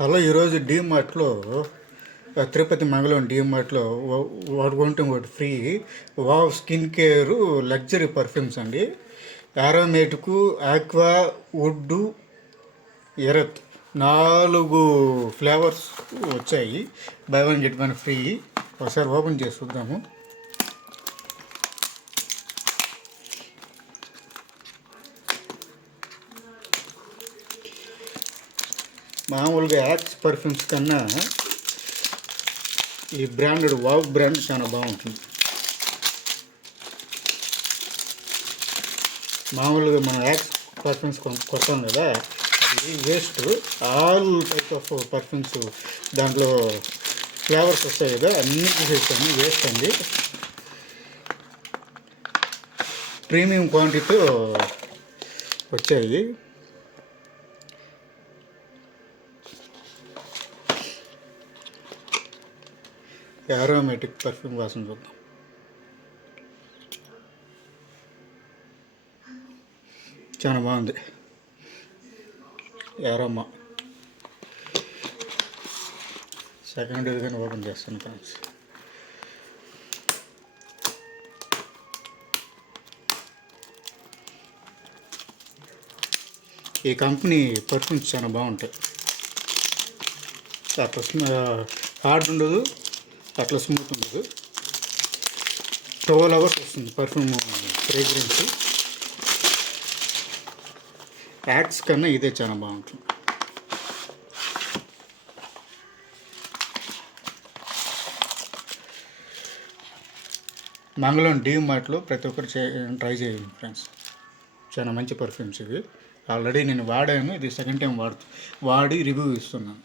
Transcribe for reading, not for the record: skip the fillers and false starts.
Hello, ఈరోజు డీమార్ట్లో తిరుపతి మంగళం డీమార్ట్లో ఒకటి కొంటే ఒకటి free. Wow skin care luxury perfumes అండి. ఆరోమేటిక్, ఆక్వా, వుడ్, ఎరత్ 4 ఫ్లేవర్స్ వచ్చాయి. By one get one free. ఒకసారి ఓపెన్ చేసి చూద్దాము. మామూలుగా యాక్స్ పర్ఫ్యూమ్స్ కన్నా ఈ బ్రాండెడ్ వావ్ బ్రాండ్ చాలా బాగుంటుంది. మామూలుగా మనం యాక్స్ పర్ఫ్యూమ్స్ కొడతాం కదా, అది waste. All type of perfumes దాంట్లో ఫ్లేవర్స్ వస్తాయి కదా, అన్నీ తీసేస్తాను, వేస్ట్ అండి. ప్రీమియం క్వాంటిటీతో వచ్చాయి. ఆరోమేటిక్ పర్ఫ్యూమ్ వాసన చూద్దాం. చాలా బాగుంది. ఆరోమా సెకండ్ కానీ ఓపెన్ చేస్తాను ఫ్రెండ్స్. ఈ కంపెనీ పర్ఫ్యూమ్స్ చాలా బాగుంటాయి. అట్లా హార్డ్ ఉండదు, అట్లా స్మూత్ ఉండదు. 12 hours వస్తుంది పర్ఫ్యూమ్ ఫ్రేగ్రెన్స్. యాక్స్ కన్నా ఇదే చాలా బాగుంటుంది. మంగళం డీమార్ట్లో ప్రతి ఒక్కరు ట్రై చేయండి ఫ్రెండ్స్. చాలా మంచి పర్ఫ్యూమ్స్ ఇవి. ఆల్రెడీ నేను వాడాను, ఇది సెకండ్ టైం వాడి రివ్యూ ఇస్తున్నాను.